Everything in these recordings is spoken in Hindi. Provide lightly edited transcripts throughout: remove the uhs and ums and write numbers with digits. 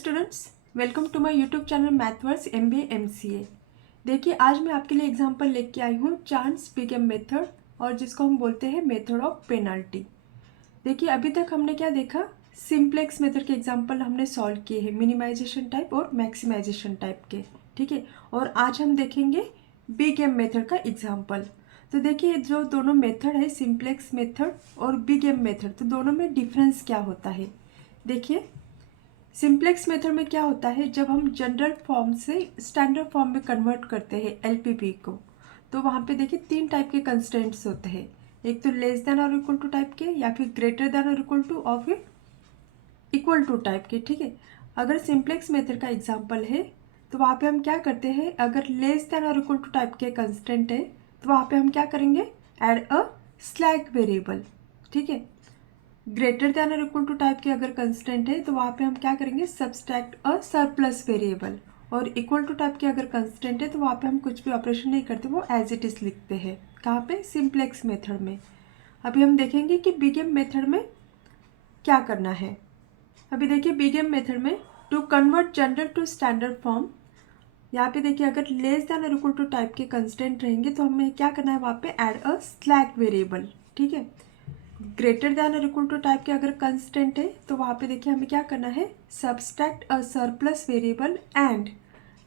Students, welcome to my YouTube channel Mathverse MBA MCA। देखिए, आज मैं आपके लिए एग्जांपल लेके आई हूँ चांस बिगेम मेथड, और जिसको हम बोलते हैं मेथड ऑफ पेनाल्टी। देखिए, अभी तक हमने क्या देखा, सिंप्लेक्स मेथड के एग्जांपल हमने सॉल्व किए हैं, मिनिमाइजेशन टाइप और मैक्सिमाइजेशन टाइप के। ठीक है, और आज हम देखेंगे बिगेम मेथड का एग्जाम्पल। तो देखिए, जो दोनों मेथड है, सिंप्लेक्स मेथड और बिगेम मेथड, तो दोनों में डिफरेंस क्या होता है। देखिए, सिंप्लेक्स मेथड में क्या होता है, जब हम जनरल फॉर्म से स्टैंडर्ड फॉर्म में कन्वर्ट करते हैं LPP को, तो वहाँ पे देखिए 3 टाइप के कंस्ट्रेंट्स होते हैं। एक तो लेस देन और इक्वल टू टाइप के, या फिर ग्रेटर देन और इक्वल टू, और फिर इक्वल टू टाइप के। ठीक है, अगर सिंप्लेक्स मेथड का एग्जाम्पल है तो वहाँ पे हम क्या करते हैं, अगर लेस देन और इक्वल टू टाइप के कंस्टेंट है तो वहाँ पे हम क्या करेंगे, ऐड अ स्लैक वेरिएबल। ठीक है, ग्रेटर देन और इक्वल टू टाइप के अगर कंस्टेंट है तो वहाँ पे हम क्या करेंगे, सब्सट्रैक्ट अ सरप्लस वेरिएबल। और इक्वल टू टाइप के अगर कंस्टेंट है तो वहाँ पे हम कुछ भी ऑपरेशन नहीं करते, वो एज इट इज लिखते हैं। कहाँ पे, सिंप्लेक्स मेथड में। अभी हम देखेंगे कि बिगेम मेथड में क्या करना है। अभी देखिए, बिगेम मेथड में to convert general to standard form, यहाँ पे देखिए अगर लेस देन और इक्वल टू टाइप के कंस्टेंट रहेंगे तो हमें क्या करना है, वहाँ पे ऐड अ स्लैक वेरिएबल। ठीक है, ग्रेटर दैन और इक्वल टू टाइप के अगर कंस्टेंट है तो वहाँ पे देखिए हमें क्या करना है, subtract a surplus variable and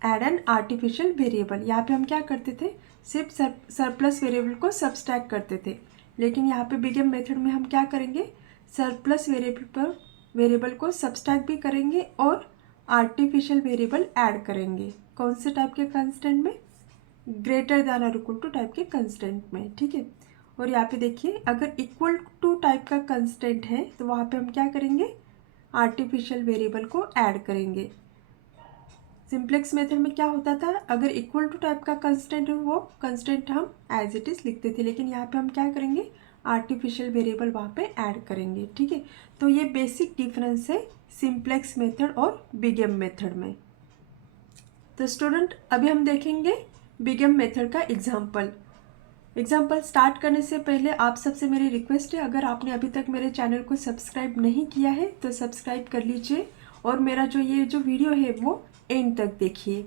add an artificial variable. यहाँ पे हम क्या करते थे, सिर्फ सरप्लस वेरिएबल को सब्सट्रैक्ट करते थे, लेकिन यहाँ पे बिगेम मेथड में हम क्या करेंगे, सरप्लस वेरिएबल को सब्सट्रैक्ट भी करेंगे और आर्टिफिशियल वेरिएबल ऐड करेंगे। कौन से टाइप के कंस्टेंट में, ग्रेटर दैन और इक्वल टू टाइप के कंस्टेंट में। ठीक है, और यहाँ पे देखिए अगर इक्वल टू टाइप का कंस्टेंट है तो वहाँ पे हम क्या करेंगे, आर्टिफिशियल वेरिएबल को ऐड करेंगे। सिंप्लेक्स मेथड में क्या होता था, अगर इक्वल टू टाइप का कंस्टेंट है वो कंस्टेंट हम एज इट इज लिखते थे, लेकिन यहाँ पे हम क्या करेंगे, आर्टिफिशियल वेरिएबल वहाँ पे ऐड करेंगे। ठीक है, तो ये बेसिक डिफरेंस है सिंप्लेक्स मेथड और बिगेम मेथड में। तो स्टूडेंट, अभी हम देखेंगे बिगेम मेथड का एग्जाम्पल स्टार्ट करने से पहले आप सबसे मेरी रिक्वेस्ट है, अगर आपने अभी तक मेरे चैनल को सब्सक्राइब नहीं किया है तो सब्सक्राइब कर लीजिए, और मेरा जो वीडियो है वो एंड तक देखिए।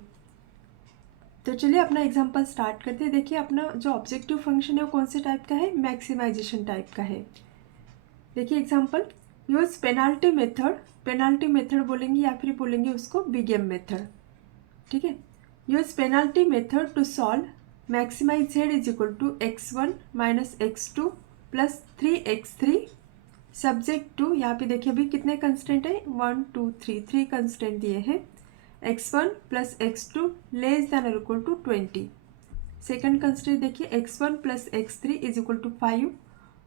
तो चलिए अपना एग्जाम्पल स्टार्ट करते हैं। देखिए, अपना जो ऑब्जेक्टिव फंक्शन है वो कौन से टाइप का है, मैक्सिमाइजेशन टाइप का है। देखिए एग्जाम्पल, यूज पेनाल्टी मेथड बोलेंगे या फिर बोलेंगे उसको बिगेम मेथड। ठीक है, use penalty method to solve maximize z is equal to x1 minus x2 plus 3x3 subject to, यहाँ पे देखिए अभी कितने कंस्टेंट है, 1 2 3 कंस्टेंट दिए हैं, x1 plus x2 less than और इक्वल टू 20। सेकेंड कंस्टेंट देखिए x1 plus x3 is equal to 5,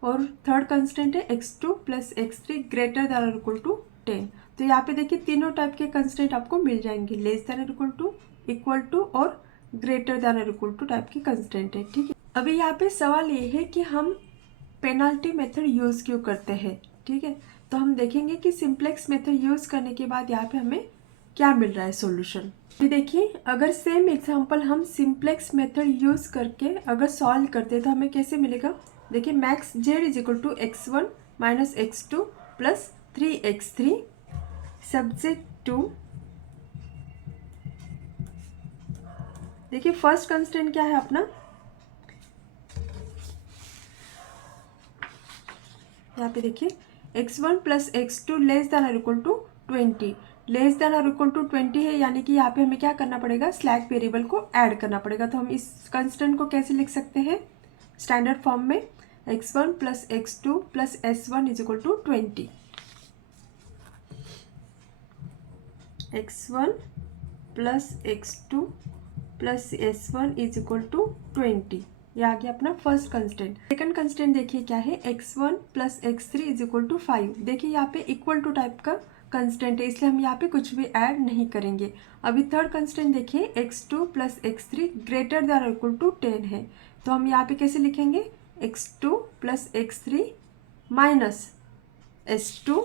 और थर्ड कंस्टेंट है x2 plus x3 greater than और इक्वल टू 10। तो यहाँ पे देखिए तीनों टाइप के कंस्टेंट आपको मिल जाएंगे, लेस देन और इक्वल टू और ग्रेटर देन और इक्वल टू टाइप के कंस्टेंट है। ठीक है, अभी यहाँ पे सवाल ये है कि हम पेनाल्टी मेथड यूज क्यों करते हैं। ठीक है, तो हम देखेंगे कि सिंप्लेक्स मेथड यूज करने के बाद यहाँ पे हमें क्या मिल रहा है सॉल्यूशन। अभी देखिए, अगर सेम एग्जांपल हम सिंप्लेक्स मेथड यूज करके अगर सॉल्व करते हैं तो हमें कैसे मिलेगा। देखिए, max z is equal to x1 minus x2 plus 3x3 subject to, देखिए फर्स्ट कंस्टेंट क्या है अपना, यहाँ पे देखिए x1 plus x2 less than और इक्वल टू 20, लेस देन और इक्वल टू 20 है, यानी कि यहाँ पे हमें क्या करना पड़ेगा, स्लैक वेरिएबल को ऐड करना पड़ेगा। तो हम इस कंस्टेंट को कैसे लिख सकते हैं, स्टैंडर्ड फॉर्म में, x1 plus x2 plus s1 is equal to 20, x1 plus x2 plus s1 is equal to 20। ये आ गया अपना फर्स्ट कंस्टेंट। सेकंड कंस्टेंट देखिए क्या है, x1 plus x3 is equal to 5। देखिए यहाँ पे इक्वल टू टाइप का कंस्टेंट है, इसलिए हम यहाँ पे कुछ भी ऐड नहीं करेंगे। अभी थर्ड कंस्टेंट देखिए, x2 plus x3 greater than और इक्वल टू 10 है, तो हम यहाँ पे कैसे लिखेंगे, x2 plus x3 minus s2,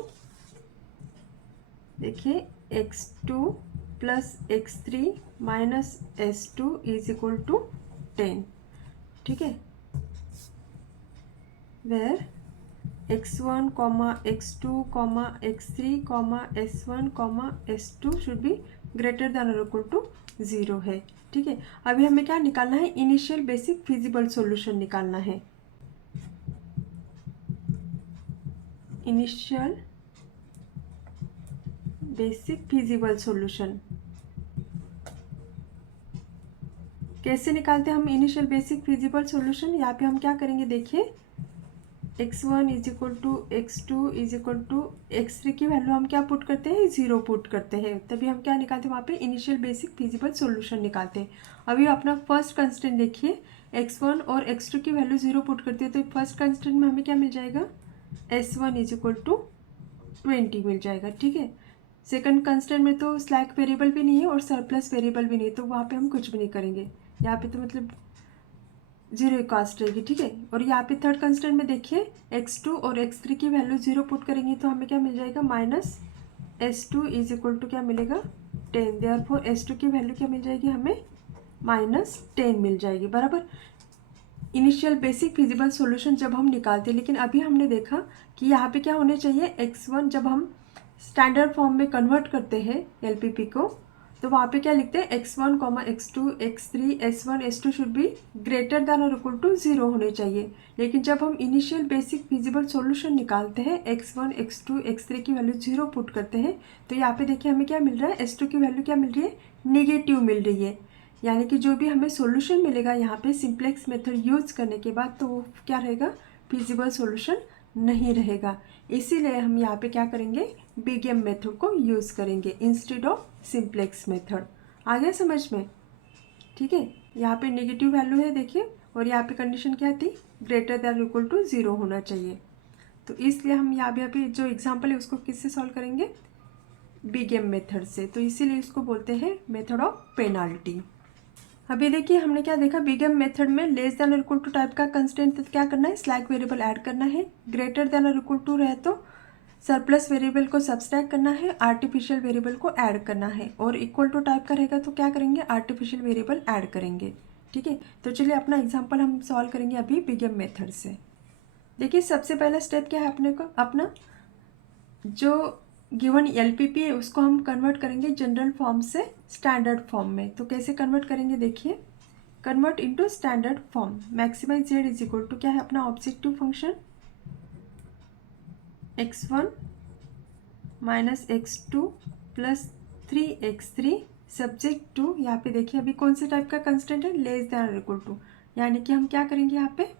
देखिए x2 plus x3 minus s2 is equal to 10। ठीक है, where x1, x2, x3, s1, s2 should be greater than और इक्वल टू 0 है। ठीक है, अभी हमें क्या निकालना है, इनिशियल बेसिक फिजिबल सॉल्यूशन निकालना है। इनिशियल बेसिक फिजिबल सॉल्यूशन कैसे निकालते हैं हम इनिशियल बेसिक फिजिबल सॉल्यूशन? यहाँ पे हम क्या करेंगे, देखिए x1 is equal to x2 is equal to x3 की वैल्यू हम क्या पुट करते हैं, 0 पुट करते हैं, तभी हम क्या निकालते हैं वहाँ पे इनिशियल बेसिक फिजिबल सॉल्यूशन निकालते हैं। अभी अपना फर्स्ट कंस्टेंट देखिए, x1 और x2 की वैल्यू 0 पुट करते हैं, तो फर्स्ट कंस्टेंट में हमें क्या मिल जाएगा, s1 इज इक्वल टू 20 मिल जाएगा। ठीक है, सेकंड कंस्टेंट में तो स्लैक वेरिएबल भी नहीं है और सरप्लस वेरिएबल भी नहीं है, तो वहाँ पे हम कुछ भी नहीं करेंगे, यहाँ पे तो मतलब 0 कास्ट रहेगी। ठीक है, और यहाँ पे थर्ड कंस्टेंट में देखिए x2 और x3 की वैल्यू 0 पुट करेंगे तो हमें क्या मिल जाएगा, minus s2 is equal to क्या मिलेगा, 10। देयरफॉर s2 की वैल्यू क्या मिल जाएगी हमें, -10 मिल जाएगी, बराबर। इनिशियल बेसिक फिजिबल सॉल्यूशन जब हम निकालते हैं, लेकिन अभी हमने देखा कि यहाँ पे क्या होने चाहिए, x1 जब हम स्टैंडर्ड फॉर्म में कन्वर्ट करते हैं LPP को, तो वहाँ पे क्या लिखते हैं, x1, x2, x3, s1, s2 should be greater than और इक्वल टू 0 होने चाहिए। लेकिन जब हम इनिशियल बेसिक फिजिबल सॉल्यूशन निकालते हैं, x1, x2, x3 की वैल्यू 0 पुट करते हैं, तो यहाँ पे देखिए हमें क्या मिल रहा है, s2 की वैल्यू क्या मिल रही है, नेगेटिव मिल रही है। यानी कि जो भी हमें सॉल्यूशन मिलेगा यहाँ पे सिंप्लेक्स मेथड यूज करने के बाद, तो वो क्या रहेगा, फिजिबल सॉल्यूशन नहीं रहेगा। इसीलिए हम यहाँ पे क्या करेंगे, बिग एम मेथड को यूज़ करेंगे इंस्टेड ऑफ सिंप्लेक्स मेथड। आ गया समझ में? ठीक है, यहाँ पे नेगेटिव वैल्यू है देखिए, और यहाँ पे कंडीशन क्या थी, ग्रेटर देन इक्वल टू 0 होना चाहिए। तो इसलिए हम यहाँ पे जो एग्जाम्पल है उसको किससे सॉल्व करेंगे, बिग एम मेथड से। तो इसीलिए इसको बोलते हैं मेथड ऑफ पेनाल्टी। अभी देखिए हमने क्या देखा, बिग एम मेथड में लेस देन और इक्वल टू टाइप का कंस्टेंट क्या करना है, स्लैक वेरिएबल ऐड करना है। ग्रेटर देन और इक्वल टू रहे तो सरप्लस वेरिएबल को सब्सट्रैक्ट करना है, आर्टिफिशियल वेरिएबल को ऐड करना है, और इक्वल टू टाइप का रहेगा तो क्या करेंगे, आर्टिफिशियल वेरिएबल ऐड करेंगे। ठीक है, तो चलिए अपना एग्जांपल हम सॉल्व करेंगे अभी बिग एम मेथड से। देखिए सबसे पहला स्टेप क्या है, अपने को अपना जो गिवन LPP है उसको हम कन्वर्ट करेंगे जनरल फॉर्म से स्टैंडर्ड फॉर्म में। तो कैसे कन्वर्ट करेंगे, देखिए convert into standard form. Maximize z is equal to क्या है अपना objective function, x1 minus x2 plus 3x3 subject to, यहाँ पे देखिए अभी कौन से टाइप का कंस्टेंट है, लेस देन और इक्वल टू, यानी कि हम क्या करेंगे यहाँ पे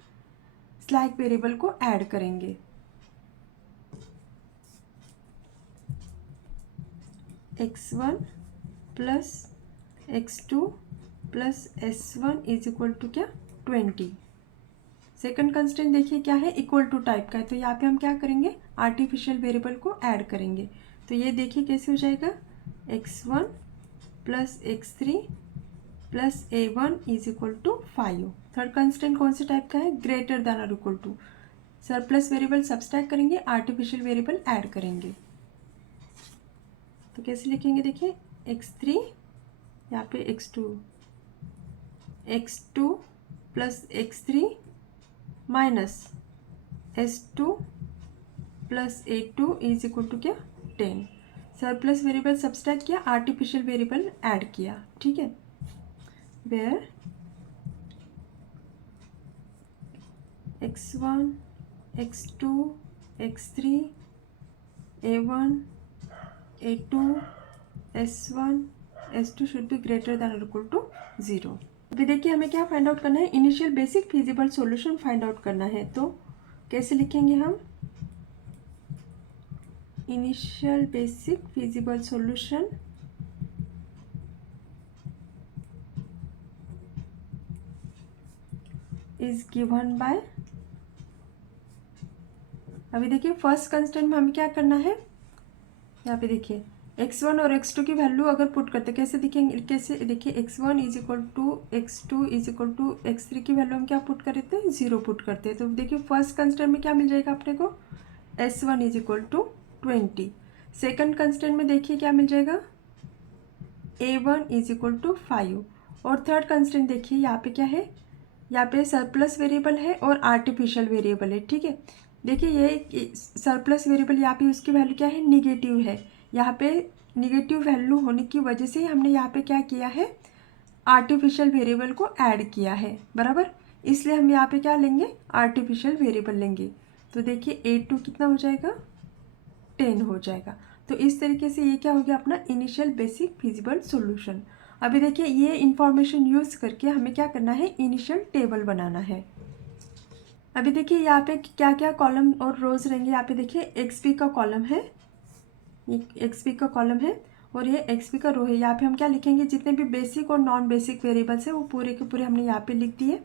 स्लैक वेरिएबल को ऐड करेंगे। x1 plus x2 plus s1 is equal to क्या 20। सेकंड कंस्टेंट देखिए क्या है, इक्वल टू टाइप का है, तो यहाँ पे हम क्या करेंगे, आर्टिफिशियल वेरिएबल को ऐड करेंगे। तो ये देखिए कैसे हो जाएगा, x1 plus x3 plus a1 is equal to 5। Third constant कौन से टाइप का है, ग्रेटर देन और equal to, surplus variable subtract करेंगे, आर्टिफिशियल वेरिएबल ऐड करेंगे। तो कैसे लिखेंगे, देखिए x3 यहाँ पे x2 plus x3 minus s2 plus a2 is equal to क्या 10। सरप्लस वेरिएबल सब्सट्रैक्ट किया, आर्टिफिशियल वेरिएबल ऐड किया। ठीक है, where x1 x2 x3 a1 a2 s1 s2 should be greater than और इक्वल टू 0। अभी देखिए हमें क्या फाइंड आउट करना है, initial basic feasible solution find out करना है। तो कैसे लिखेंगे हम, initial basic feasible solution is given bye, अभी देखिए फर्स्ट कंस्टेंट में हमें क्या करना है, यहाँ पे देखिए x1 और x2 की वैल्यू अगर पुट करते कैसे दिखेंगे, कैसे देखिए x1 is equal to x2 is equal to x3 की वैल्यू हम क्या पुट करते हैं, 0 पुट करते हैं। तो देखिए फर्स्ट कंस्टेंट में क्या मिल जाएगा अपने को, s1 is equal to 20। Second constant में देखिए क्या मिल जाएगा, a1 इज इक्वल टू 5। और थर्ड कंस्टेंट देखिए यहाँ पे क्या है, यहाँ पे सरप्लस वेरिएबल है और आर्टिफिशियल वेरिएबल है। ठीक है, देखिए ये सरप्लस वेरिएबल यहाँ पे उसकी वैल्यू क्या है, निगेटिव है। यहाँ पे निगेटिव वैल्यू होने की वजह से हमने यहाँ पे क्या किया है, आर्टिफिशियल वेरिएबल को ऐड किया है, बराबर। इसलिए हम यहाँ पे क्या लेंगे, आर्टिफिशियल वेरिएबल लेंगे। तो देखिए 8 कितना हो जाएगा, 10 हो जाएगा। तो इस तरीके से ये क्या हो गया, अपना इनिशियल बेसिक फिजिबल सॉल्यूशन। अभी देखिए ये इंफॉर्मेशन यूज़ करके हमें क्या करना है, इनिशियल टेबल बनाना है। अभी देखिए यहाँ पे क्या क्या कॉलम और रोज रहेंगे। यहाँ पे देखिए एक्सपी का कॉलम है, ये एक्सपी का कॉलम है और ये एक्सपी का रो है। यहाँ पे हम क्या लिखेंगे, जितने भी बेसिक और नॉन बेसिक वेरिएबल्स है वो पूरे के पूरे हमने यहाँ पे लिख दिए।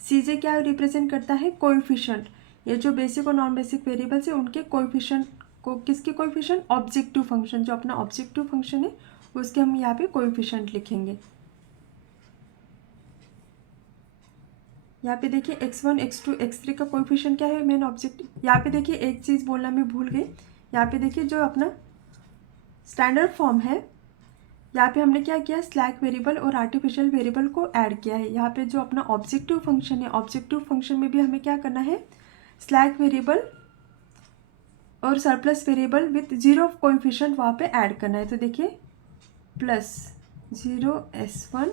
सीजे क्या रिप्रेजेंट करता है, कोएफिशिएंट। ये जो बेसिक और नॉन बेसिक वेरिएबल्स है उनके कोएफिशिएंट को, किसके कोएफिशिएंट, ऑब्जेक्टिव फंक्शन, जो अपना ऑब्जेक्टिव फंक्शन है उसके हम यहाँ पे कोएफिशिएंट लिखेंगे। यहाँ पे देखिए x1 x2 x3 का कोएफिशिएंट क्या है, मेन ऑब्जेक्ट। यहाँ पे देखिए एक चीज़ बोलना मैं भूल गई। यहाँ पे देखिए जो अपना स्टैंडर्ड फॉर्म है, यहाँ पे हमने क्या किया, स्लैक वेरिएबल और आर्टिफिशियल वेरिएबल को ऐड किया है। यहाँ पे जो अपना ऑब्जेक्टिव फंक्शन है, ऑब्जेक्टिव फंक्शन में भी हमें क्या करना है, स्लैक वेरिएबल और सरप्लस वेरिएबल विथ 0 कोएफिशिएंट वहाँ पे ऐड करना है। तो देखिए +0s1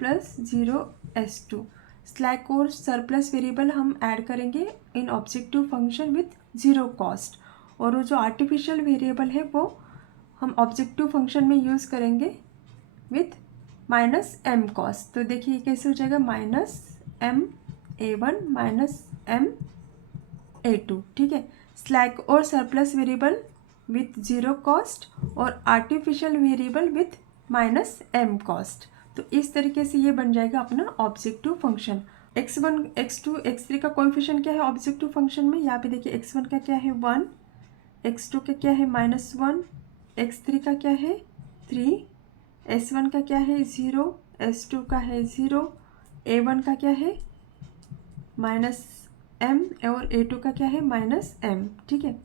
+0s2 स्लैक और सरप्लस वेरिएबल हम ऐड करेंगे इन ऑब्जेक्टिव फंक्शन विथ 0 कॉस्ट। और वो जो आर्टिफिशियल वेरिएबल है वो हम ऑब्जेक्टिव फंक्शन में यूज़ करेंगे विथ -m कॉस्ट। तो देखिए कैसे हो जाएगा, -m(a1) -m(a2), ठीक है। स्लैक और सरप्लस वेरिएबल विथ 0 कॉस्ट और artificial variable with -m cost. तो इस तरीके से ये बन जाएगा अपना objective function. x1 x2 x3 का कोएफिशिएंट क्या है ऑब्जेक्टिव फंक्शन में, यहाँ पे देखिए x1 का क्या है 1, x2 का क्या है -1, x3 का क्या है 3, s1 का क्या है 0, s2 का है 0, a1 का क्या है -m और a2 का क्या है -m, ठीक है।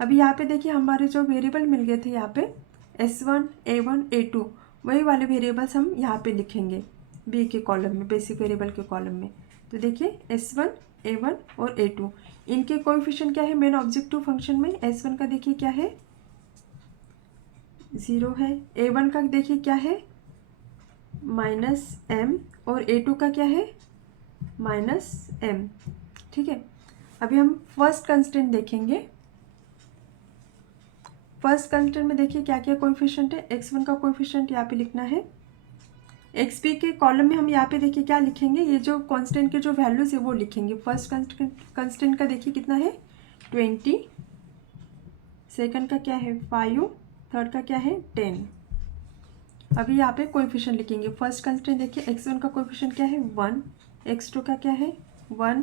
अभी यहाँ पे देखिए हमारे जो वेरिएबल मिल गए थे यहाँ पे s1 a1 a2, वही वाले वेरिएबल्स हम यहाँ पे लिखेंगे बी के कॉलम में, बेसिक वेरिएबल के कॉलम में। तो देखिए s1 a1 और a2, इनके कोएफिशिएंट क्या है मेन ऑब्जेक्टिव फंक्शन में। s1 का देखिए क्या है 0 है, a1 का देखिए क्या है -m और a2 का क्या है -m, ठीक है। अभी हम फर्स्ट कंस्टेंट देखेंगे। फर्स्ट कंस्टेंट में देखिए क्या क्या कोएफिशिएंट है। x1 का कोएफिशिएंट यहाँ पे लिखना है। xp के कॉलम में हम यहाँ पे देखिए क्या लिखेंगे, ये जो कांस्टेंट के जो वैल्यूज है वो लिखेंगे। फर्स्ट कांस्टेंट का देखिए कितना है 20, सेकंड का क्या है 5, थर्ड का क्या है 10। अभी यहाँ पे कोएफिशिएंट लिखेंगे। फर्स्ट कांस्टेंट देखिए x1 का कोएफिशिएंट क्या है 1, x2 का क्या है 1,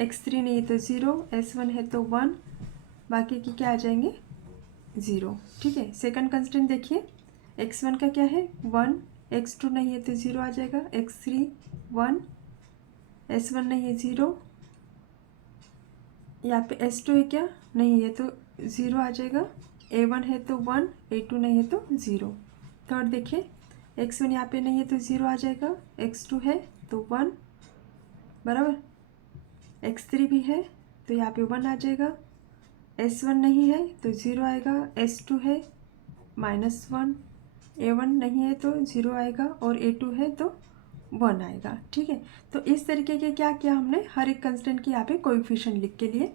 x3 नहीं है तो 0, s1 है तो 1, बाकी की क्या आ जाएंगे 0, ठीक है। सेकंड कांस्टेंट देखिए x1 का क्या है 1, x2 नहीं है तो 0 आ जाएगा, x3 1, s1 नहीं है 0, यहाँ पे s2 है क्या नहीं है तो 0 आ जाएगा, a1 है तो 1, a2 नहीं है तो 0। थर्ड देखिए x1 यहाँ पे नहीं है तो 0 आ जाएगा, x2 है तो 1, बराबर, x3 भी है तो यहाँ पे 1 आ जाएगा, s1 नहीं है तो 0 आएगा, s2 है -1, a1 नहीं है तो 0 आएगा और a2 है तो 1 आएगा, ठीक है। तो इस तरीके के क्या किया हमने, हर एक कंस्टेंट की यहाँ पे कोएफिशिएंट लिख के लिए।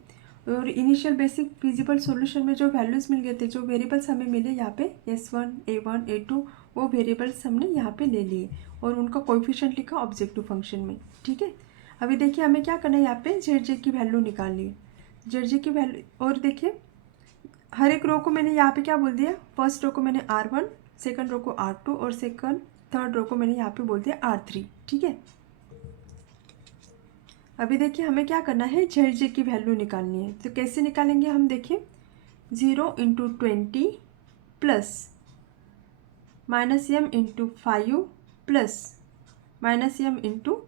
और इनिशियल बेसिक फिजिबल सॉल्यूशन में जो वैल्यूज़ मिल गए थे, जो वेरिएबल्स हमें मिले यहाँ पे s1 a1 a2, वो वेरिएबल्स हमने यहाँ पे ले लिए और उनका कोएफिशिएंट लिखा ऑब्जेक्टिव फंक्शन में, ठीक है। अभी देखिए हमें क्या करना है, यहाँ पे जेड की वैल्यू निकालनी है, जेड की वैल्यू। और देखिए हर एक रो को मैंने यहाँ पे क्या बोल दिया, फर्स्ट रो को मैंने r1, सेकंड रो को r2 और थर्ड रो को मैंने यहाँ पे बोल दिया r3, ठीक है। अभी देखिए हमें क्या करना है, जेड की वैल्यू निकालनी है। तो कैसे निकालेंगे हम, देखिए 0 × 20 प्लस -m × 5 प्लस -m ×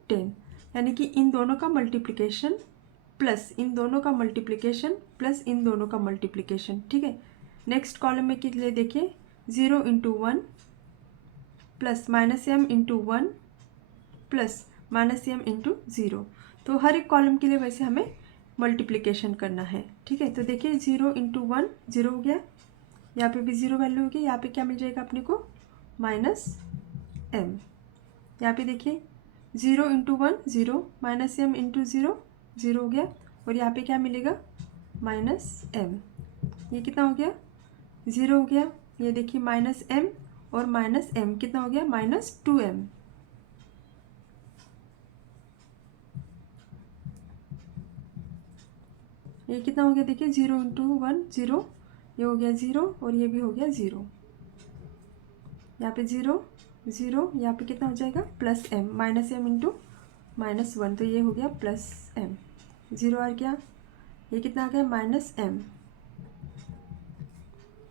10, यानी कि इन दोनों का मल्टीप्लिकेशन प्लस इन दोनों का मल्टीप्लिकेशन प्लस इन दोनों का मल्टीप्लिकेशन, ठीक है। नेक्स्ट कॉलम में के लिए देखिए 0 × 1 प्लस -m × 1 प्लस -m × 0। तो हर एक कॉलम के लिए वैसे हमें मल्टीप्लिकेशन करना है। ठीक है, तो देखिए 0 इंटू 1 0 हो गया, यहाँ पे भी 0 वैल्यू होगी, यहाँ पे क्या मिल जाएगा अपने को माइनस m। यहाँ पे देखिए 0 इंटू 1 0 माइनस m इंटू 0 0 हो गया, और यहाँ पे क्या मिलेगा माइनस m। ये कितना हो गया 0 हो गया, ये देखिए माइनस m और माइनस m कितना हो गया माइनस 2m। ये कितना हो गया देखिए 0 इंटू 1 0, ये हो गया 0 और ये भी हो गया 0। यहाँ पे 0 0, यहाँ पे कितना हो जाएगा plus m, minus m into minus 1, तो ये हो गया प्लस m। 0 आ गया, ये कितना आ गया माइनस m।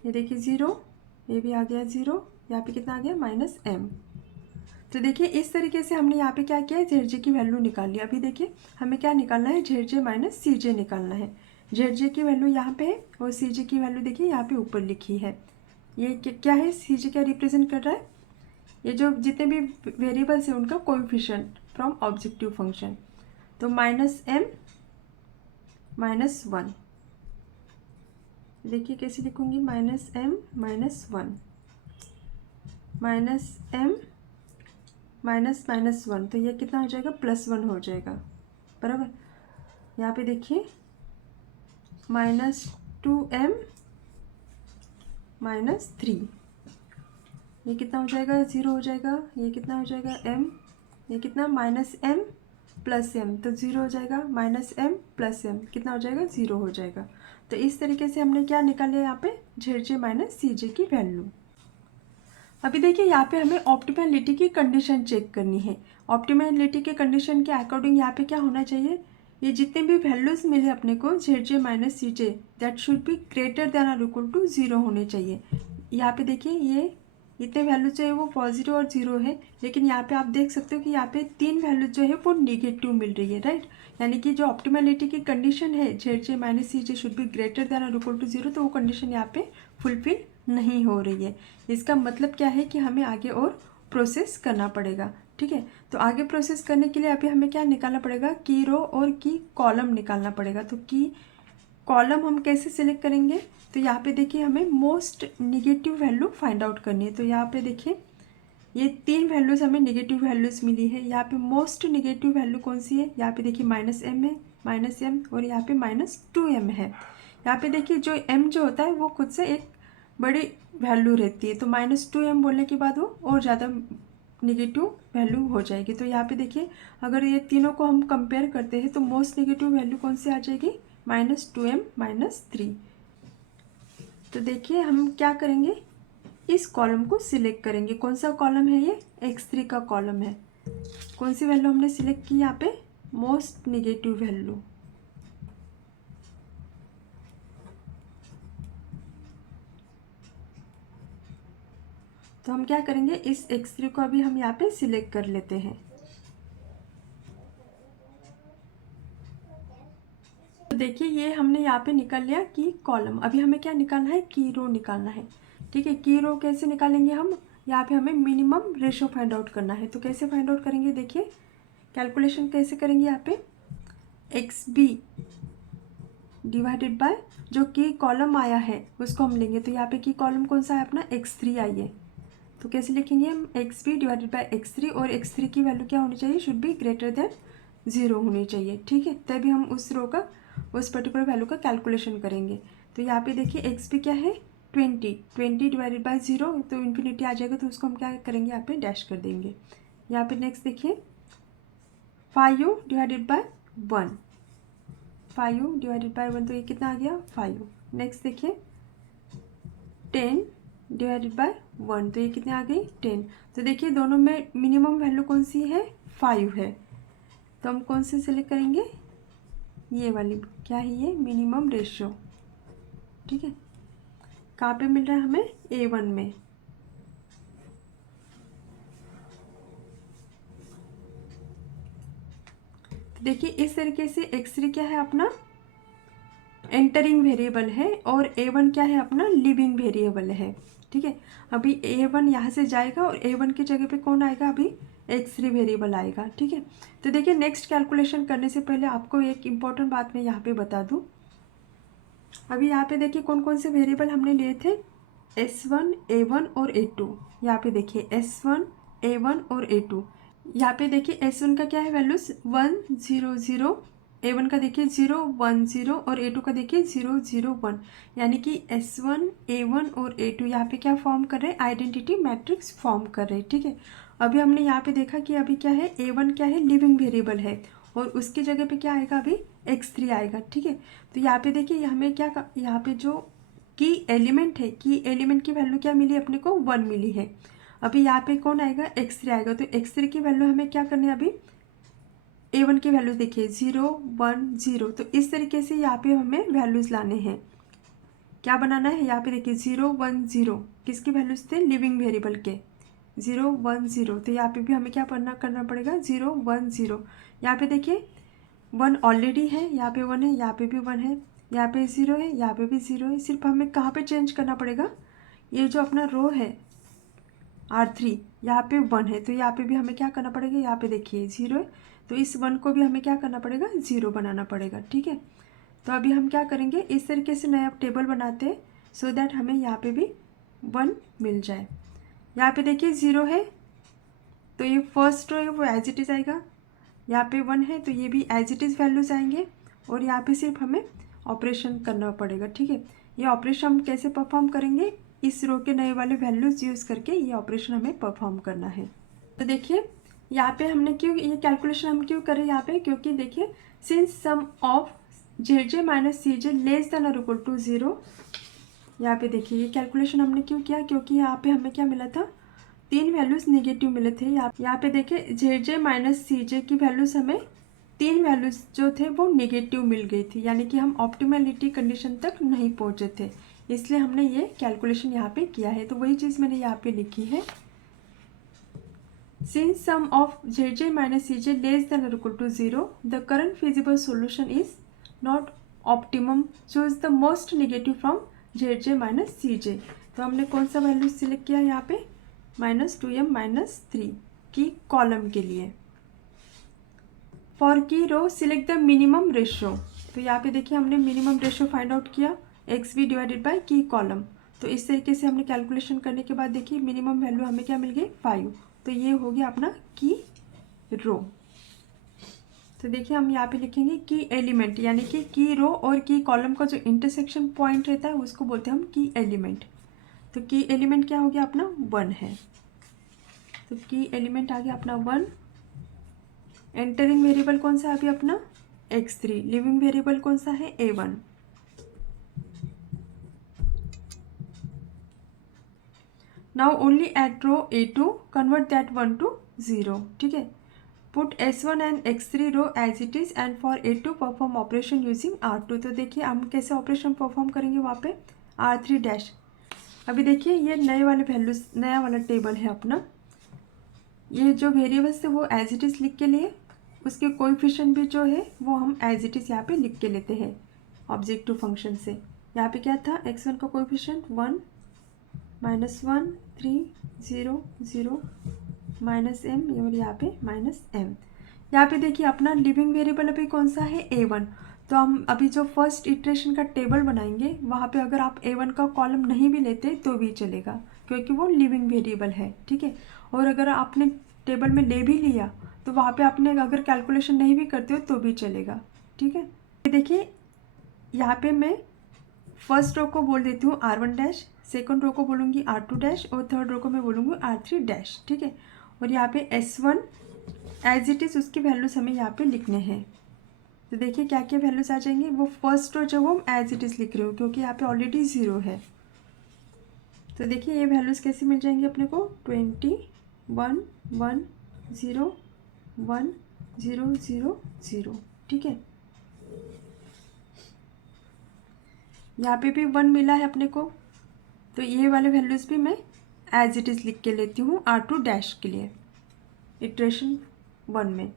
ये देखिए 0, ये भी आ गया 0, यहाँ पे कितना आ गया माइनस m। तो देखिए इस तरीके से हमने यहाँ पे क्या किया है ZJ की वैल्यू निकाल लिया। अभी देखिए हमें क्या निकालना है ZJ माइनस CJ निकालना है। ZJ की वैल्यू यहाँ पे है और CJ की वैल्यू देखिए यहाँ पे ऊपर लिखी है। ये क्या है, CJ क्या रिप्रेजेंट कर रहा है, ये जो जितने भी वेरिएबल्स हैं उनका कोएफिशिएंट फ्रॉम ऑब्जेक्टिव फंक्शन। तो माइनस m माइनस 1, देखिए कैसे लिखूँगी minus m minus 1 minus m minus minus 1, तो ये कितना हो जाएगा प्लस 1 हो जाएगा बराबर। यहाँ पे देखिए माइनस 2m माइनस 3, ये कितना हो जाएगा 0 हो जाएगा, ये कितना हो जाएगा m, ये कितना माइनस m प्लस m, तो 0 हो जाएगा माइनस m प्लस m कितना हो जाएगा 0 हो जाएगा। तो इस तरीके से हमने क्या निकाले यहाँ पे ZJ माइनस CJ की वैल्यू। अभी देखिए यहाँ पे हमें ऑप्टिमैलिटी की कंडीशन चेक करनी है। ऑप्टिमैलिटी के कंडीशन के अकॉर्डिंग यहाँ पे क्या होना चाहिए, ये जितने भी वैल्यूज़ मिले अपने को ZJ minus CJ that should be greater than और इक्वल टू 0 होने चाहिए। यहाँ पे देखिए ये इतने वैल्यू जो है वो पॉजिटिव और 0 है, लेकिन यहाँ पे आप देख सकते हो कि यहाँ पे 3 वैल्यू जो है वो निगेटिव मिल रही है, राइट। यानी कि जो ऑप्टिमैलिटी की कंडीशन है ZJ minus CJ should be greater than और इक्वल टू 0, तो वो कंडीशन यहाँ पे फुलफिल नहीं हो रही है। इसका मतलब क्या है कि हमें आगे और प्रोसेस करना पड़ेगा। ठीक है, तो आगे प्रोसेस करने के लिए अभी हमें क्या निकालना पड़ेगा, की रो और की कॉलम निकालना पड़ेगा। तो की कॉलम हम कैसे सिलेक्ट करेंगे, तो यहाँ पे देखिए हमें most negative value find out करनी है। तो यहाँ पे देखिए ये 3 वैल्यूज़ हमें निगेटिव वैल्यूज़ मिली है। यहाँ पे मोस्ट निगेटिव वैल्यू कौन सी है, यहाँ पे देखिए माइनस m है, माइनस m, और यहाँ पे माइनस 2m है। यहाँ पे देखिए जो m जो होता है वो खुद से एक बड़ी वैल्यू रहती है, तो माइनस 2m बोलने के बाद वो और ज़्यादा निगेटिव वैल्यू हो जाएगी। तो यहाँ पे देखिए अगर ये तीनों को हम कंपेयर करते हैं तो मोस्ट निगेटिव वैल्यू कौन सी आ जाएगी, माइनस 2m माइनस 3। तो देखिए हम क्या करेंगे, इस कॉलम को सिलेक्ट करेंगे। कौन सा कॉलम है, ये x3 का कॉलम है। कौन सी वैल्यू हमने सिलेक्ट की यहाँ पे, मोस्ट निगेटिव वैल्यू। तो हम क्या करेंगे, इस x3 को अभी हम यहाँ पे सिलेक्ट कर लेते हैं। तो देखिए ये हमने यहाँ पे निकाल लिया की कॉलम। अभी हमें क्या निकालना है, की रो निकालना है। ठीक है, की रो कैसे निकालेंगे हम, यहाँ पे हमें मिनिमम रेशो फाइंड आउट करना है। तो कैसे फाइंड आउट करेंगे, देखिए कैलकुलेशन कैसे करेंगे, यहाँ पे XB डिवाइडेड बाय जो की कॉलम आया है उसको हम लेंगे। तो यहाँ पे की कॉलम कौन सा है अपना, x3 आई है। तो कैसे लिखेंगे हम, XB डिवाइडेड बाय x3, और x3 की वैल्यू क्या होनी चाहिए, शुड बी ग्रेटर देन 0 होनी चाहिए। ठीक है, तभी हम उस रो का उस पर्टिकुलर वैल्यू का कैलकुलेशन करेंगे। तो यहाँ पे देखिए XB क्या है 20 डिवाइडेड बाय 0, तो इन्फिनिटी आ जाएगा, तो उसको हम क्या करेंगे यहाँ पे डैश कर देंगे। यहाँ पे नेक्स्ट देखिए 5u divided by 1, 5u divided by 1, तो ये कितना आ गया 5। नेक्स्ट देखिए 10 डिवाइडेड बाय 1, तो ये कितने आ गई 10। तो देखिए दोनों में मिनिमम वैल्यू कौन सी है, 5 है। तो हम कौन से सिलेक्ट करेंगे, ये वाली, क्या है ये मिनिमम रेशियो। ठीक है, कहाँ पे मिल रहा है हमें, A1 में। तो देखिए इस तरीके से x3 क्या है अपना एंटरिंग वेरिएबल है, और A1 क्या है अपना लिविंग वेरिएबल है। ठीक है, अभी A1 यहाँ से जाएगा और A1 की जगह पे कौन आएगा, अभी x3 वेरिएबल आएगा। ठीक है, तो देखिए नेक्स्ट कैलकुलेशन करने से पहले आपको एक इम्पॉर्टेंट बात मैं यहाँ पे बता दूँ। अभी यहाँ पे देखिए कौन कौन से वेरिएबल हमने लिए थे, S1, A1 और A2। यहाँ पे देखिए S1, A1 और A2। यहाँ पे देखिए S1 का क्या है वैल्यूज 1 0 0, A1 का देखिए 0 1 0 और A2 का देखिए 0 0 1। यानी कि S1, A1 और A2 यहाँ पे क्या फॉर्म कर रहे हैं, आइडेंटिटी मैट्रिक्स फॉर्म कर रहे हैं। ठीक है, अभी हमने यहाँ पे देखा कि अभी क्या है, A1 क्या है, लिविंग वेरिएबल है और उसकी जगह पे क्या आएगा, अभी x3 आएगा। ठीक है, तो यहाँ पे देखिए हमें क्या, यहाँ पे जो की एलिमेंट है, की एलिमेंट की वैल्यू क्या मिली अपने को, 1 मिली है। अभी यहाँ पे कौन आएगा, x3 आएगा। तो x3 की वैल्यू हमें क्या करनी है, अभी A1 की वैल्यू देखिए 0 1 0। तो इस तरीके से यहाँ पे हमें वैल्यूज़ लाने हैं, क्या बनाना है, यहाँ पे देखिए 0 1 0 किसकी वैल्यूज थे, लिविंग वेरिएबल के 0 1 0। तो यहाँ पे भी हमें क्या करना पड़ेगा 0 1 0। यहाँ पे देखिए 1 ऑलरेडी है, यहाँ पे 1 है, यहाँ पे भी 1 है, यहाँ पे 0 है, यहाँ पे भी 0 है। सिर्फ हमें कहाँ पे चेंज करना पड़ेगा, ये जो अपना रो है R3 यहाँ पे 1 है, तो यहाँ पे भी हमें क्या करना पड़ेगा, यहाँ पे देखिए 0 है, तो इस 1 को भी हमें क्या करना पड़ेगा, 0 बनाना पड़ेगा। ठीक है, तो अभी हम क्या करेंगे, इस तरीके से नया टेबल बनाते हैं सो दैट हमें यहाँ पे भी 1 मिल जाए। यहाँ पे देखिए 0 है तो ये फर्स्ट रो है वो एज इट इज़ आएगा, यहाँ पे 1 है तो ये भी एज इट इज़ वैल्यूज़ आएंगे और यहाँ पे सिर्फ हमें ऑपरेशन करना पड़ेगा। ठीक है, ये ऑपरेशन हम कैसे परफॉर्म करेंगे, इस रो के नए वाले वैल्यूज़ यूज़ करके ये ऑपरेशन हमें परफॉर्म करना है। तो देखिए यहाँ पे हमने क्यों ये कैलकुलेशन हम क्यों करें यहाँ पे, क्योंकि देखिए since sum of ZJ minus CJ less than और इक्वल टू 0। यहाँ पे देखिए ये कैलकुलेशन हमने क्यों किया, क्योंकि यहाँ पे हमें क्या मिला था, 3 वैल्यूज़ नेगेटिव मिले थे। यहाँ पे देखिए ZJ माइनस CJ की वैल्यूज़ हमें 3 वैल्यूज़ जो थे वो नेगेटिव मिल गई थी, यानी कि हम ऑप्टिमलिटी कंडीशन तक नहीं पहुँचे थे, इसलिए हमने ये कैलकुलेशन यहाँ पे किया है। तो वही चीज़ मैंने यहाँ पे लिखी है, since sum of ZJ minus CJ less than or equal to 0, the current feasible solution is not optimum, choose the most negative from ZJ minus CJ। तो हमने कौन सा वैल्यू सिलेक्ट किया यहाँ पे, -2m -3 की कॉलम के लिए। फॉर की row select the minimum ratio. तो यहाँ पे देखिए हमने मिनिमम रेशियो फाइंड आउट किया, XV डिवाइडेड बाय की कॉलम। तो इस तरीके से हमने कैलकुलेशन करने के बाद देखिए मिनिमम वैल्यू हमें क्या मिल गई, 5। तो ये हो गया अपना की रो। तो देखिए हम यहाँ पे लिखेंगे की एलिमेंट, यानी कि की रो और की कॉलम का जो इंटरसेक्शन पॉइंट रहता है उसको बोलते हैं हम की एलिमेंट। तो की एलिमेंट क्या हो गया अपना, 1 है। तो की एलिमेंट आ गया अपना 1। एंटरिंग वेरिएबल कौन सा है अभी अपना, x3। लिविंग वेरिएबल कौन सा है, A1। Now only at row A2 convert that 1 to 0। ठीक है, put S1 and x3 row as it is and for A2 perform operation using R2। तो देखिए हम कैसे ऑपरेशन परफॉर्म करेंगे वहाँ पे, R3 डैश। अभी देखिए ये नए वाले वैल्यूज, नया वाला टेबल है अपना, ये जो वेरिएबल्स थे वो एज इट इज़ लिख के लिए, उसके कोएफिशिएंट भी जो है वो हम एज इट इज़ यहाँ पे लिख के लेते हैं ऑब्जेक्टिव फंक्शन से। यहाँ पे क्या था, x1 का कोएफिशिएंट 1 -1 3 0 0 -m और यहाँ पे -m। यहाँ पे देखिए अपना लिविंग वेरिएबल अभी कौन सा है, A1। तो हम अभी जो फर्स्ट इटरेशन का टेबल बनाएंगे वहाँ पे अगर आप A1 का कॉलम नहीं भी लेते तो भी चलेगा, क्योंकि वो लिविंग वेरिएबल है। ठीक है, और अगर आपने टेबल में ले भी लिया तो वहाँ पे आपने अगर कैलकुलेशन नहीं भी करते हो तो भी चलेगा। ठीक है, देखिए यहाँ पे मैं फर्स्ट रो को बोल देती हूँ R1 डैश, सेकंड रो को बोलूँगी R2 डैश और थर्ड रो को मैं बोलूँगी R3 डैश। ठीक है, और यहाँ पे S1 एज इट इज़ उसकी वैल्यूज हमें यहाँ पे लिखने हैं। तो देखिए क्या क्या वैल्यूज आ जाएंगे, वो फर्स्ट रो जो हम एज इट इज़ लिख रहे हो क्योंकि यहाँ पे ऑलरेडी 0 है। तो देखिए ये वैल्यूज़ कैसे मिल जाएंगे अपने को, 20 1 1 0 1 0 0 0। ठीक है, यहाँ पे भी 1 मिला है अपने को, तो ये वाले वैल्यूज़ भी मैं एज इट इज़ लिख के लेती हूँ R2 डैश के लिए इटरेशन 1 में।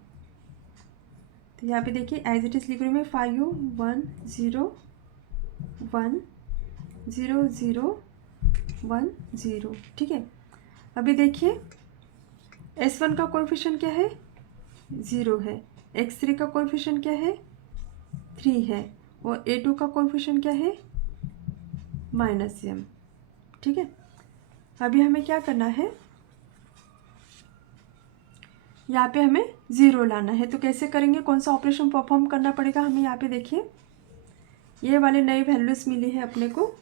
तो यहाँ पे देखिए एज इट इज़ लिख रही हूँ मैं 5 1 0 1 0 0 1 0। ठीक है, अभी देखिए S1 का कोएफिशिएंट क्या है, 0 है। x3 का कोएफिशिएंट क्या है, 3 है। और A2 का कोएफिशिएंट क्या है, -m। ठीक है, अभी हमें क्या करना है, यहाँ पे हमें 0 लाना है। तो कैसे करेंगे, कौन सा ऑपरेशन परफॉर्म करना पड़ेगा हमें। यहाँ पे देखिए ये वाले नए वैल्यूज़ मिली है अपने को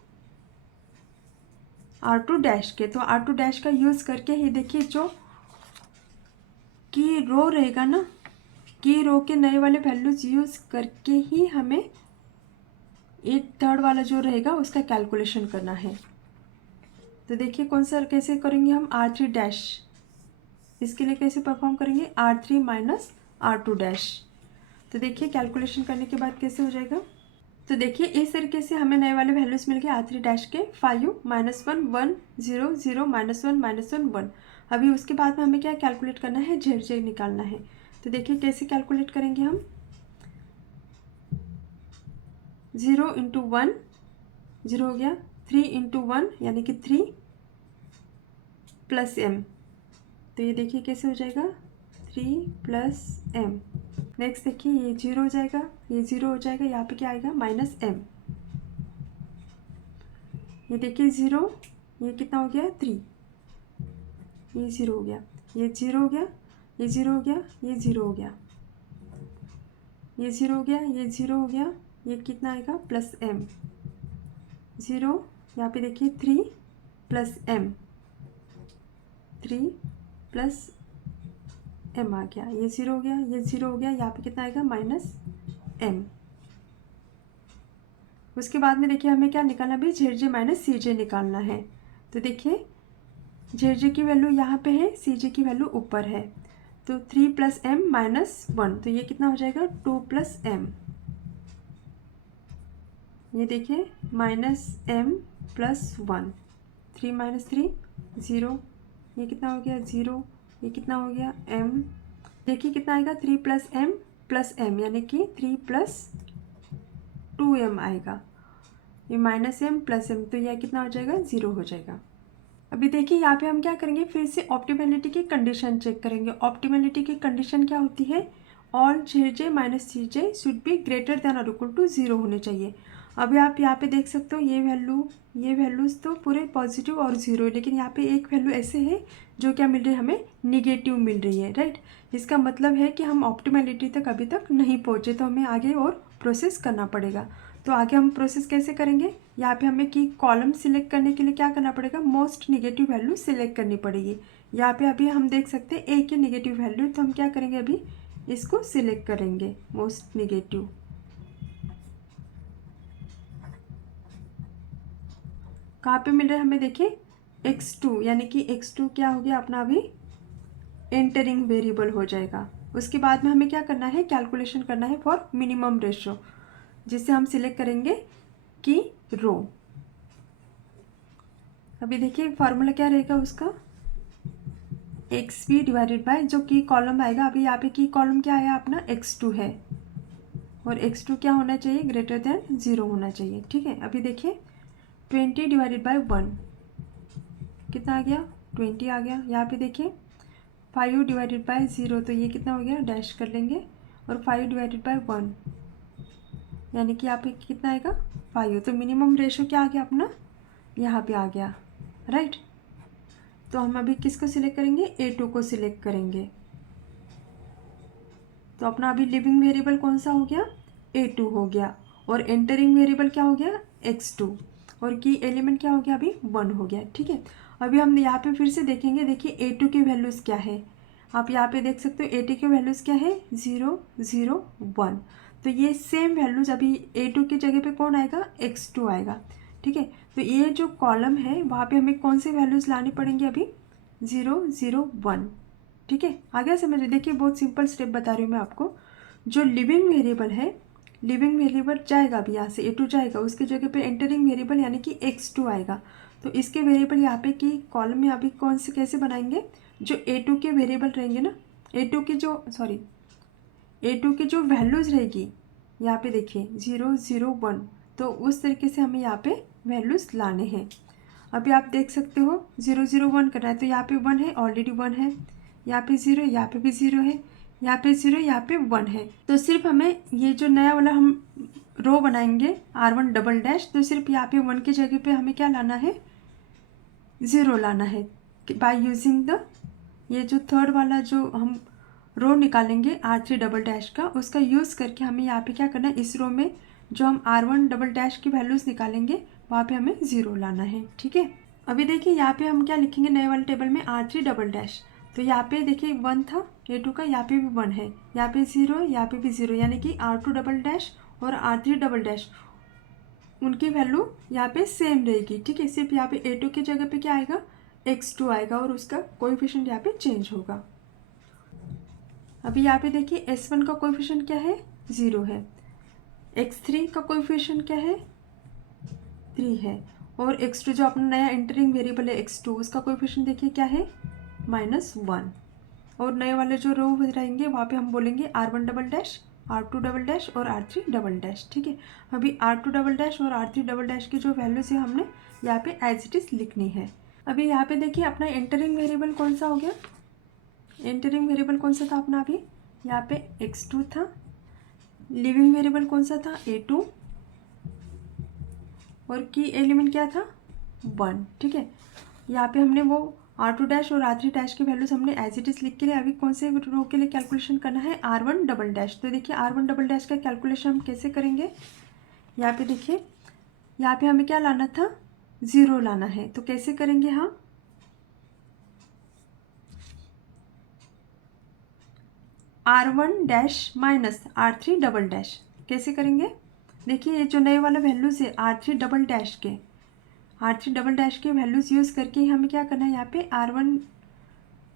R2 डैश के, तो R2 डैश का यूज़ करके ही देखिए जो की रो रहेगा ना, की रो के नए वाले वैल्यूज़ यूज़ करके ही हमें 1/3 वाला जो रहेगा उसका कैलकुलेशन करना है। तो देखिए कौन सा कैसे करेंगे हम, R3 डैश, इसके लिए कैसे परफॉर्म करेंगे, R3 माइनस R2 डैश। तो देखिए कैलकुलेशन करने के बाद कैसे हो जाएगा। तो देखिए इस तरीके से हमें नए वाले वैल्यूज मिल गए R3 डैश के 5 -1 1 0 0 -1 -1 1। अभी उसके बाद में हमें क्या कैलकुलेट करना है, ZJ निकालना है। तो देखिए कैसे कैलकुलेट करेंगे हम, 0 × 1 0 हो गया, 3 × 1 यानी कि 3 + m। तो ये देखिए कैसे हो जाएगा, 3 + m। नेक्स्ट देखिए ये 0 हो जाएगा, ये 0 हो जाएगा, यहाँ पे क्या आएगा, -m। ये देखिए 0, ये कितना हो गया, 3, ये 0 हो गया, ये 0 हो गया, ये 0 हो गया, ये 0 हो गया, ये 0 हो गया, ये 0 हो गया, ये कितना आएगा, +m। 0, यहाँ पे देखिए 3 + m, 3 + m आ गया, ये 0 हो गया, ये 0 हो गया, यहाँ पे कितना आएगा, -m। उसके बाद में देखिए हमें क्या निकालना भी, ZJ - CJ निकालना है। तो देखिए ZJ की वैल्यू यहाँ पे है, CJ की वैल्यू ऊपर है। तो 3 + m -1, तो ये कितना हो जाएगा, 2 + m। ये देखिए -m + 1, 3 - 3 0, ये कितना हो गया, 0, ये कितना हो गया, m। देखिए कितना आएगा, 3 + m + m, यानी कि 3 + 2m आएगा। ये -m + m, तो यह कितना हो जाएगा, 0 हो जाएगा। अभी देखिए यहाँ पे हम क्या करेंगे, फिर से ऑप्टिमैलिटी की कंडीशन चेक करेंगे। ऑप्टिमैलिटी की कंडीशन क्या होती है, all ZJ - CJ should be greater than और इक्वल टू 0 होने चाहिए। अभी आप यहाँ पे देख सकते हो ये वैल्यूज़ तो पूरे पॉजिटिव और 0 है, लेकिन यहाँ पे एक वैल्यू ऐसे है जो क्या मिल रही है, हमें निगेटिव मिल रही है, राइट। इसका मतलब है कि हम ऑप्टिमैलिटी तक अभी तक नहीं पहुँचे, तो हमें आगे और प्रोसेस करना पड़ेगा। तो आगे हम प्रोसेस कैसे करेंगे, यहाँ पे हमें की कॉलम सिलेक्ट करने के लिए क्या करना पड़ेगा, मोस्ट निगेटिव वैल्यू सिलेक्ट करनी पड़ेगी। यहाँ पे अभी हम देख सकते हैं ए की निगेटिव वैल्यू, तो हम क्या करेंगे, अभी इसको सिलेक्ट करेंगे मोस्ट निगेटिव। कहाँ पे मिल रहा है हमें, देखिए x2, यानी कि x2 क्या हो गया अपना, अभी एंटरिंग वेरिएबल हो जाएगा। उसके बाद में हमें क्या करना है, कैलकुलेशन करना है फॉर मिनिमम रेशो, जिससे हम सिलेक्ट करेंगे की रो। अभी देखिए फार्मूला क्या रहेगा उसका, XP डिवाइडेड बाय जो की कॉलम आएगा। अभी यहाँ पे की कॉलम क्या आया अपना, x2 है, और x2 क्या होना चाहिए, ग्रेटर देन 0 होना चाहिए, ठीक है। अभी देखिए 20 डिवाइडेड बाय 1 कितना आ गया, 20 आ गया। यहाँ पे देखिए 5 डिवाइडेड बाय 0, तो ये कितना हो गया, डैश कर लेंगे, और 5 डिवाइडेड बाय 1 यानी कि यहाँ पे कितना आएगा, 5। तो मिनिमम रेशो क्या आ गया अपना, यहाँ पे आ गया, राइट। तो हम अभी किसको सिलेक्ट करेंगे, A2 को सिलेक्ट करेंगे। तो अपना अभी लिविंग वेरिएबल कौन सा हो गया, A2 हो गया, और एंटरिंग वेरिएबल क्या हो गया, x2, और की एलिमेंट क्या हो गया, अभी 1 हो गया, ठीक है। अभी हम यहाँ पे फिर से देखेंगे, देखिए A2 की वैल्यूज़ क्या है, आप यहाँ पे देख सकते हो A2 की वैल्यूज़ क्या है, 0 0 1। तो ये सेम वैल्यूज़ अभी A2 की जगह पे कौन आएगा, x2 आएगा, ठीक है। तो ये जो कॉलम है वहाँ पे हमें कौन से वैल्यूज़ लानी पड़ेंगी, अभी 0 0 1, ठीक है। आगे समझिए, देखिए बहुत सिंपल स्टेप बता रही हूँ मैं आपको। जो लिविंग वेरिएबल है, लिविंग वेरिएबल जाएगा अभी यहाँ से, A2 जाएगा, उसकी जगह पे एंटरिंग वेरिएबल यानी कि x2 आएगा। तो इसके वेरिएबल यहाँ पे की कॉलम में अभी कौन से कैसे बनाएंगे, जो A2 के वेरिएबल रहेंगे ना, A2 की जो वैल्यूज़ रहेगी, यहाँ पे देखिए 0 0 1, तो उस तरीके से हमें यहाँ पे वैल्यूज़ लाने हैं। अभी आप देख सकते हो 0 0 1 करना है, तो यहाँ पे 1 है, ऑलरेडी 1 है, यहाँ पे 0, यहाँ पे भी 0 है, यहाँ पे 0, यहाँ पे 1 है। तो सिर्फ हमें ये जो नया वाला हम रो बनाएंगे R1 डबल डैश, तो सिर्फ यहाँ पे 1 की जगह पे हमें क्या लाना है, 0 लाना है बाय यूजिंग द, ये जो थर्ड वाला जो हम रो निकालेंगे R3 डबल डैश का, उसका यूज़ करके हमें यहाँ पे क्या करना है, इस रो में जो हम R1 डबल डैश की वैल्यूज़ निकालेंगे वहाँ पे हमें 0 लाना है। ठीक है, अभी देखिए यहाँ पे हम क्या लिखेंगे नए वाले टेबल में R3 डबल डैश, तो यहाँ पे देखिए 1 था A2 का, यहाँ पे भी 1 है, यहाँ पे 0, यहाँ पे भी 0, यानी कि R2 डबल डैश और R3 डबल डैश उनकी वैल्यू यहाँ पे सेम रहेगी। ठीक है, सिर्फ यहाँ पे A2 की जगह पे क्या आएगा, x2 आएगा और उसका कोएफिशिएंट यहाँ पे चेंज होगा। अभी यहाँ पे देखिए S1 का कोएफिशिएंट क्या है, 0 है, x3 का कोएफिशिएंट क्या है, 3 है, और x2 जो अपना नया एंटरिंग वेरिएबल है x2, उसका कोएफिशिएंट देखिए क्या है, -1। और नए वाले जो रो रहेंगे वहाँ पे हम बोलेंगे R1 double dash, R2 double dash और R3 डबल डैश। ठीक है, अभी R2 डबल डैश और R3 डबल डैश की जो वैल्यूज है हमने यहाँ पे एज इट इज़ लिखनी है। अभी यहाँ पे देखिए अपना एंटरिंग वेरिएबल कौन सा हो गया, एंटरिंग वेरिएबल कौन सा था अपना, अभी यहाँ पे x2 था, लिविंग वेरिएबल कौन सा था, A2, और की एलिमेंट क्या था, 1। ठीक है, यहाँ पे हमने वो R2 डैश और R3 डैश की वैल्यूज हमने एज इट इज़ लिख के लिए अभी कौन से रो के लिए कैलकुलेशन करना है, R1 डबल डैश। तो देखिए R1 डबल डैश का कैलकुलेशन हम कैसे करेंगे, यहाँ पे देखिए यहाँ पे हमें क्या लाना था, 0 लाना है, तो कैसे करेंगे हम, R1 dash minus R3 double dash, कैसे करेंगे, देखिए ये जो नए वाला वैल्यूज़ है R3 डबल डैश के, R3 डबल डैश के वैल्यूज़ यूज़ करके हमें क्या करना है, यहाँ पे R1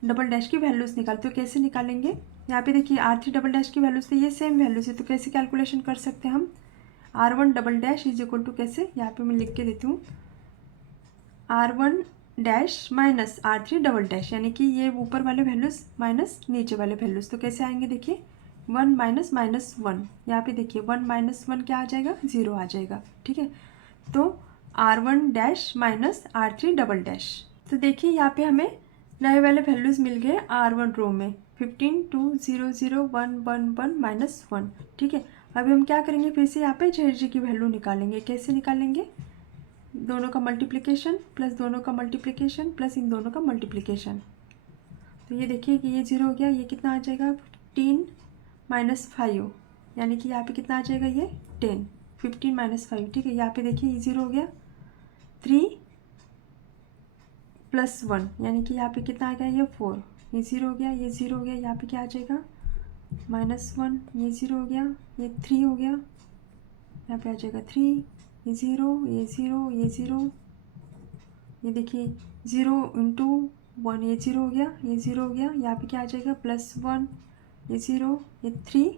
डबल डैश की वैल्यूज़ निकालते हो, कैसे निकालेंगे, यहाँ पे देखिए R3 डबल डैश की वैल्यूज़ तो ये सेम वैल्यूज़ है, तो कैसे कैलकुलेशन कर सकते हैं हम, R1 double dash is equal to कैसे, यहाँ पे मैं लिख के देती हूँ, R1 dash minus R3 double dash, यानी कि ये ऊपर वाले वैल्यूज़ माइनस नीचे वाले वैल्यूज़, तो कैसे आएंगे, देखिए 1 माइनस -1, यहाँ पे देखिए 1 माइनस 1 क्या आ जाएगा, 0 आ जाएगा। ठीक है, तो R1 dash minus R3 double dash, तो देखिए यहाँ पे हमें नए वाले वैल्यूज़ मिल गए R1 रो में, 15 2 0 0 1 1 1 -1। ठीक है, अभी हम क्या करेंगे, फिर से यहाँ पे ZG की वैल्यू निकालेंगे, कैसे निकालेंगे, दोनों का मल्टीप्लिकेशन प्लस दोनों का मल्टीप्लिकेशन प्लस इन दोनों का मल्टीप्लिकेशन, तो ये देखिए कि ये 0 हो गया, ये कितना आ जाएगा, 15 -5, यानी कि यहाँ पे कितना आ जाएगा, ये 10, 15 -5। ठीक है, यहाँ पे देखिए ये 0 हो गया, 3 + 1, यानी कि यहाँ पे कितना आ गया, ये 4, ये 0 हो गया, ये 0 हो गया, यहाँ पे क्या आ जाएगा, -1, ये 0 हो गया, ये 3 हो गया, यहाँ पे आ जाएगा 3, ये 0, ये 0, ये 0, ये देखिए 0 × 1, ये 0 हो गया, ये 0 हो गया, यहाँ पे क्या आ जाएगा, +1, ये 0, ये 3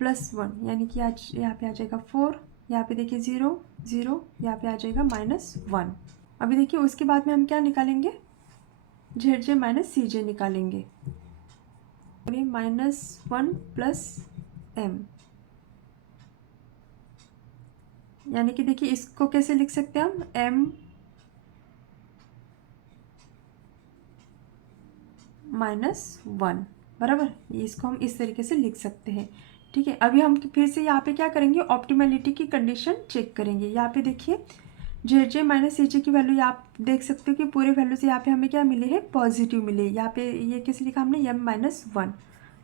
+ 1, यानी कि आज यहाँ पे आ जाएगा 4, यहाँ पे देखिए 0 0, यहाँ पे आ जाएगा -1। अभी देखिए उसके बाद में हम क्या निकालेंगे, ZJ माइनस CJ निकालेंगे, -1 + m, यानी कि देखिए इसको कैसे लिख सकते हैं हम, m -1 बराबर, इसको हम इस तरीके से लिख सकते हैं। ठीक है, अभी हम फिर से यहाँ पे क्या करेंगे, ऑप्टिमलिटी की कंडीशन चेक करेंगे। यहाँ पे देखिए ZJ माइनस CJ की वैल्यू आप देख सकते हो कि पूरे वैल्यू से यहाँ पे हमें क्या मिले हैं, पॉजिटिव मिले। यहाँ पे ये कैसे लिखा हमने, m-1,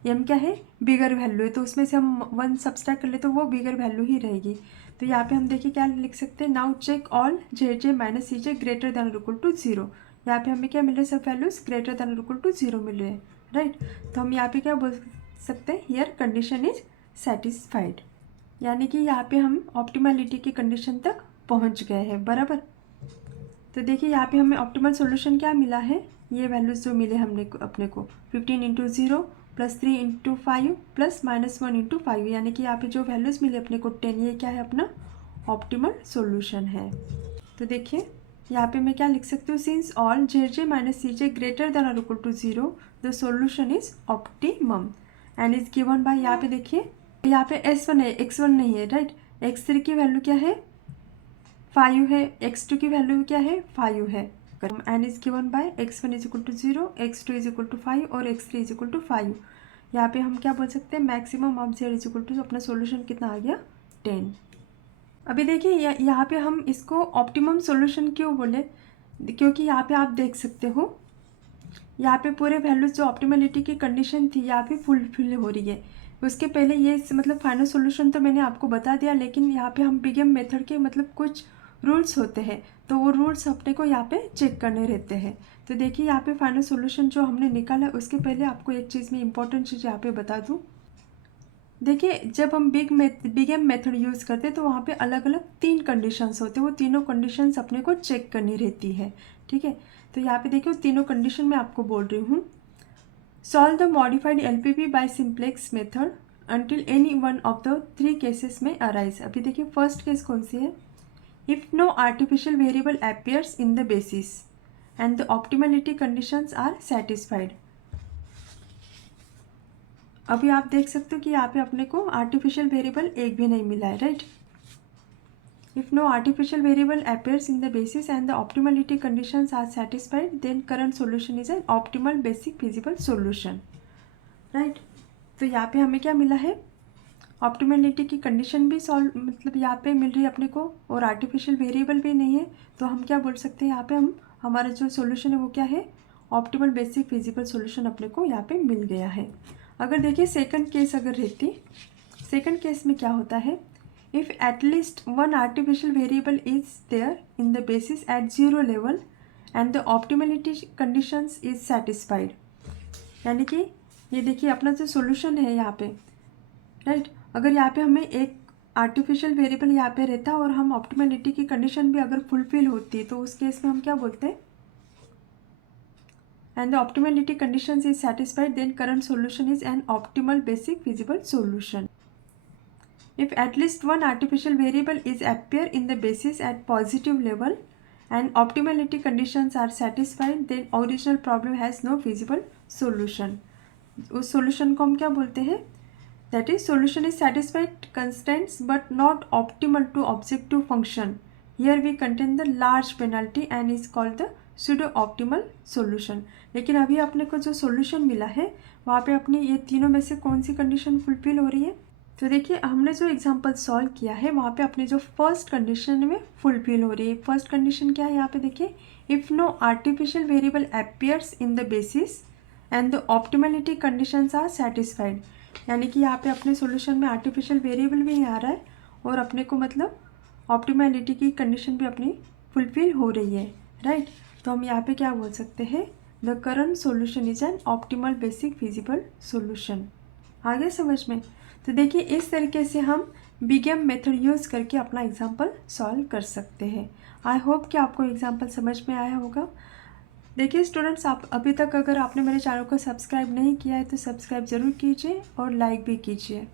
m क्या है, बिगर वैल्यू है, तो उसमें से हम 1 सब्सट्रैक्ट कर ले तो वो बिगर वैल्यू ही रहेगी। तो यहाँ पे हम देखिए क्या लिख सकते हैं, now check all ZJ minus CJ greater than और इक्वल टू 0। यहाँ पे हमें क्या मिल रहे हैं, सब वैल्यूज ग्रेटर देन और इक्वल टू 0 मिल रहे हैं, राइट। तो हम यहाँ पे क्या बोल सकते हैं, हियर कंडीशन इज सेटिस्फाइड, यानी कि यहाँ पे हम ऑप्टिमलिटी की कंडीशन तक पहुँच गए हैं, बराबर। तो देखिए यहाँ पे हमें ऑप्टिमल सॉल्यूशन क्या मिला है, ये वैल्यूज़ जो मिले हमने अपने को 15 × 0 + 3 × 5 + -1 × 5, यानी कि यहाँ पे जो वैल्यूज़ मिले अपने को 10, ये क्या है, अपना ऑप्टिमल सॉल्यूशन है। तो देखिए यहाँ पे मैं क्या लिख सकती हूँ, since all ZJ minus CJ greater than और equal to 0 the solution is optimum and is given by, यहाँ पे देखिए यहाँ पे S1 है, X1 नहीं है, राइट। X3 की वैल्यू क्या है, 5 है, X2 की वैल्यू क्या है, 5 है, करें। n is given by x1 is equal to 0, x2 is equal to 5 और x3 इज इक्वल टू 5। यहाँ पे हम क्या बोल सकते हैं, maximum of z is equal to, अपना सोल्यूशन कितना आ गया 10। अभी देखिए यहाँ पे हम इसको ऑप्टिमम सोल्यूशन क्यों बोले, क्योंकि यहाँ पे आप देख सकते हो यहाँ पे पूरे वैल्यूज जो ऑप्टिमलिटी की कंडीशन थी यहाँ पे फुलफिल हो रही है। उसके पहले ये मतलब फाइनल सॉल्यूशन तो मैंने आपको बता दिया, लेकिन यहाँ पे हम बिग एम मेथड के मतलब कुछ रूल्स होते हैं, तो वो रूल्स अपने को यहाँ पे चेक करने रहते हैं। तो देखिए यहाँ पे फाइनल सॉल्यूशन जो हमने निकाला, उसके पहले आपको एक चीज़ में इंपॉर्टेंट चीज़ यहाँ पे बता दूँ। देखिए जब हम बिग एम मेथड यूज़ करते हैं तो वहाँ पे अलग अलग 3 कंडीशंस होते हैं, वो तीनों कंडीशंस अपने को चेक करनी रहती है, ठीक है। तो यहाँ पे देखिए तीनों कंडीशन मैं आपको बोल रही हूँ। Solve the modified LPP by simplex method until any one of the 3 cases में अराइज। अभी देखिए फर्स्ट केस कौन सी है, if no artificial variable appears in the basis and the optimality conditions are satisfied. अभी आप देख सकते हो कि यहाँ पे अपने को आर्टिफिशियल वेरिएबल एक भी नहीं मिला है, right. If no artificial variable appears in the basis and the optimality conditions are satisfied then current solution is an optimal basic feasible solution, right. तो यहाँ पे हमें क्या मिला है, ऑप्टिमलिटी की कंडीशन भी सॉल्व मतलब यहाँ पे मिल रही है अपने को, और आर्टिफिशियल वेरिएबल भी नहीं है। तो हम क्या बोल सकते हैं यहाँ पे, हम हमारा जो सॉल्यूशन है वो क्या है, ऑप्टिमल बेसिक फिजिबल सॉल्यूशन अपने को यहाँ पे मिल गया है। अगर देखिए सेकंड केस अगर रहती, सेकंड केस में क्या होता है, if at least one artificial variable is there in the basis at 0 level and the optimality conditions is satisfied. यानी कि ये देखिए अपना जो सॉल्यूशन है यहाँ पे, राइट। अगर यहाँ पे हमें एक आर्टिफिशियल वेरिएबल यहाँ पे रहता और हम ऑप्टिमलिटी की कंडीशन भी अगर फुलफिल होती तो उस केस में हम क्या बोलते हैं, and the optimality conditions is satisfied then current solution is an optimal basic feasible solution. If at least one artificial variable is appear in the basis at positive level and optimality conditions are satisfied then original problem has no feasible solution. उस solution को हम क्या बोलते हैं, that is solution is satisfied constraints but not optimal to objective function. Here we contain the large penalty and is called the pseudo optimal solution. लेकिन अभी अपने को जो सॉल्यूशन मिला है वहाँ पे अपने ये तीनों में से कौन सी कंडीशन फुलफिल हो रही है। तो देखिए हमने जो एग्जांपल सॉल्व किया है वहाँ पे अपने जो फर्स्ट कंडीशन में फुलफिल हो रही है। फर्स्ट कंडीशन क्या है यहाँ पे देखिए, if no artificial variable appears in the basis and the optimality conditions are satisfied. यानी कि यहाँ पे अपने सॉल्यूशन में आर्टिफिशियल वेरिएबल भी नहीं आ रहा है और अपने को मतलब ऑप्टिमलिटी की कंडीशन भी अपनी फुलफिल हो रही है, राइट। तो हम यहाँ पे क्या बोल सकते हैं, the current solution is an optimal basic feasible solution. आगे समझ में। तो देखिए इस तरीके से हम बिग एम मेथड यूज़ करके अपना एग्जांपल सॉल्व कर सकते हैं। आई होप कि आपको एग्जांपल समझ में आया होगा। देखिए स्टूडेंट्स, आप अभी तक अगर आपने मेरे चैनल को सब्सक्राइब नहीं किया है तो सब्सक्राइब ज़रूर कीजिए और लाइक भी कीजिए।